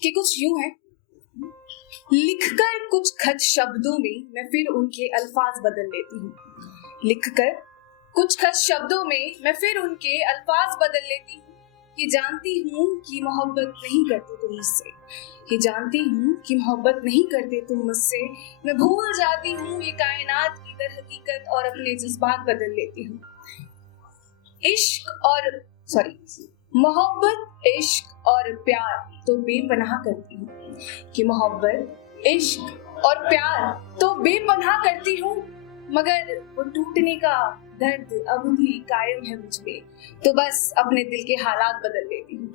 कि कुछ यूं है, लिखकर कुछ खत शब्दों में मैं फिर उनके अल्फाज बदल लेती हूँ। लिखकर कुछ खत शब्दों में मैं फिर उनके अल्फाज बदल लेती हूँ कि जानती हूँ कि मोहब्बत नहीं करते तुम मुझसे, कि जानती हूँ कि मोहब्बत नहीं करते तुम मुझसे। मैं भूल जाती हूँ ये कायनात की दर हकीकत और अपने जज्बात बदल लेती हूँ। मोहब्बत, इश्क और प्यार तो बेपनाह करती हूँ, कि मोहब्बत, इश्क और प्यार तो बेपनाह करती हूँ, मगर वो टूटने का दर्द अब भी कायम है मुझ में, तो बस अपने दिल के हालात बदल लेती हूँ।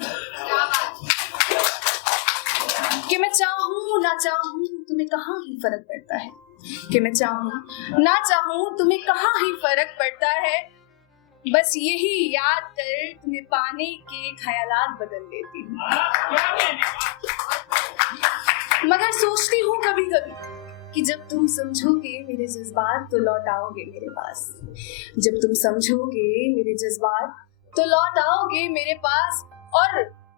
कि मैं चाहूँ ना चाहूँ तुम्हें कहाँ ही फर्क पड़ता है, कि मैं चाहूँ ना चाहूँ तुम्हें कहाँ ही फर्क पड़ता है, बस यही याद कर तुम्हें पाने के ख्यालात बदल लेती हूँ। मगर सोचती हूँ कभी कभी कि जब तुम समझोगे मेरे जज्बात तो लौट आओगे मेरे पास, जब तुम समझोगे मेरे जज्बात तो लौट आओगे मेरे पास, और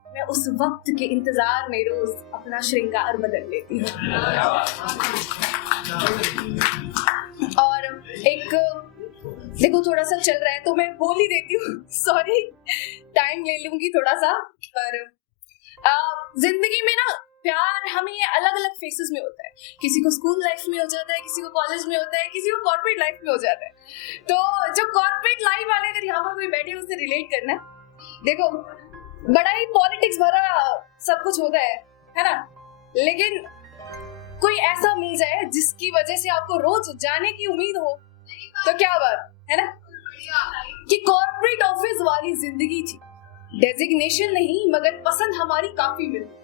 मैं उस वक्त के इंतजार में रोज अपना श्रृंगार बदल लेती हूँ। और एक देखो थोड़ा सा चल रहा है तो मैं बोल ही देती हूँ, सॉरी टाइम ले लूंगी थोड़ा सा। पर जिंदगी में ना प्यार हमें अलग अलग फेसेस में होता है, किसी को स्कूल लाइफ में हो जाता है, किसी को कॉलेज में होता है, किसी को कॉर्पोरेट लाइफ में हो जाता है। तो जो कॉर्पोरेट लाइफ वाले अगर यहाँ पर कोई बैठे उससे रिलेट करना, देखो बड़ा ही पॉलिटिक्स भरा सब कुछ होता है ना, लेकिन कोई ऐसा मिल जाए जिसकी वजह से आपको रोज जाने की उम्मीद हो, तो क्या बात है ना। कि कॉर्पोरेट ऑफिस वाली जिंदगी थी, डेजिग्नेशन नहीं मगर पसंद हमारी काफी मिलती,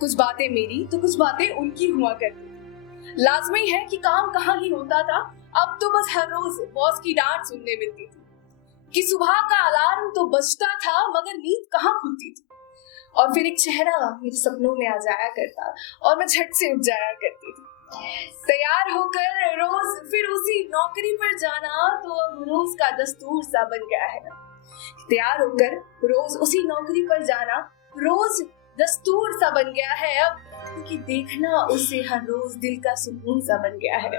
कुछ बातें मेरी तो कुछ बातें उनकी हुआ करती। लाजमी है कि काम कहाँ ही होता था, अब तो बस हर रोज बॉस की डांट सुनने मिलती थी, कि सुबह का अलार्म तो बजता था मगर नींद कहाँ खुलती थी, और फिर एक चेहरा मेरे सपनों में आ जाया करता और मैं झट से उठ जाया करती थी। तैयार होकर रोज फिर उसी नौकरी पर जाना तो अब रोज का दस्तूर सा बन गया है। तैयार होकर रोज उसी नौकरी पर जाना रोज दस्तूर सा बन गया है अब, क्योंकि देखना उसे हर रोज दिल का सुकून सा बन गया है।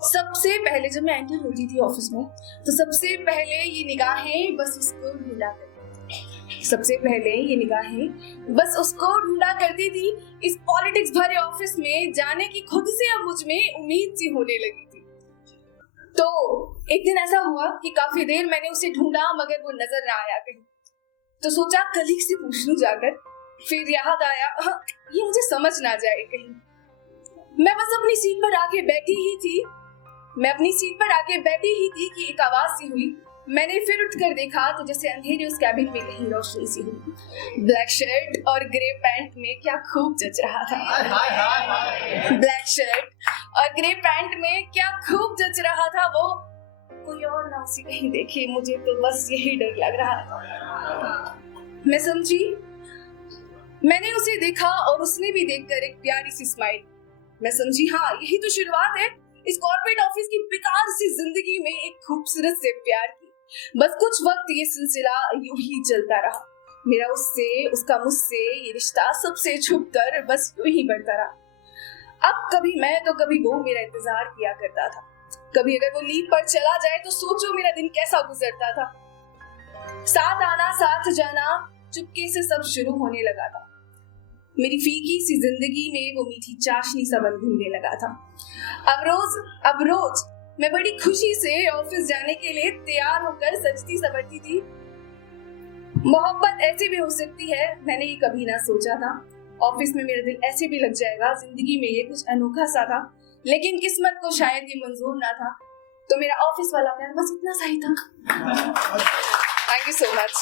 सबसे पहले जब मैं एंटर होती थी ऑफिस में तो सबसे पहले ये निगाहें बस उसको ढूंढा करती थी, सबसे पहले ये निगाहें बस उसको ढूंढा करती थी। इस पॉलिटिक्स भरे ऑफिस में जाने की खुद से अब मुझ में उम्मीद सी होने लगी थी। तो एक दिन ऐसा हुआ कि काफी देर मैंने उसे ढूंढा मगर वो नजर ना आया कहीं, तो सोचा कलीग से पूछ लूं जाकर, फिर याद आया ये मुझे समझ ना जाए कहीं। मैं बस अपनी सीट पर आके बैठी ही थी, कि एक आवाज सी हुई। मैंने फिर उठकर देखा तो जैसे अंधेरे उस कैबिन में कहीं रोशनी सी हुई। ब्लैक शर्ट और ग्रे पैंट में क्या खूब जच रहा था, ब्लैक शर्ट और ग्रे पैंट में क्या खूब जच रहा था वो, कोई और ना उसे कहीं देखे, मुझे तो बस यही डर लग रहा था। मैं समझी, मैंने उसे देखा और उसने भी देखकर एक प्यारी सी स्माइल। मैं समझी हाँ यही तो शुरुआत है इस कॉर्पोरेट ऑफिस की बेकार सी जिंदगी में एक खूबसूरत से प्यार की। बस कुछ वक्त ये सिलसिला यूं ही चलता रहा, मेरा उससे, उसका मुझसे, ये रिश्ता सबसे छुपकर बस यूं ही बढ़ता रहा। अब कभी मैं तो कभी वो मेरा इंतजार किया करता था, कभी अगर वो लीव पर चला जाए तो सोचो मेरा दिन कैसा गुजरता था। साथ आना साथ जाना चुपके से सब शुरू होने लगा था, मेरी फीकी सी जिंदगी में वो मीठी चाशनी सा बन घुलने लगा था। अब रोज मैं बड़ी खुशी से ऑफिस जाने के लिए तैयार होकर सजती सवरती थी। मोहब्बत ऐसे भी हो सकती है, मैंने ये कभी ना सोचा था। ऑफिस में मेरा दिल ऐसे भी लग जाएगा, जिंदगी में ये कुछ अनोखा सा था, लेकिन किस्मत को शायद ये मंजूर ना था, तो मेरा ऑफिस वाला प्यार बस इतना सा ही था। Thank you so much.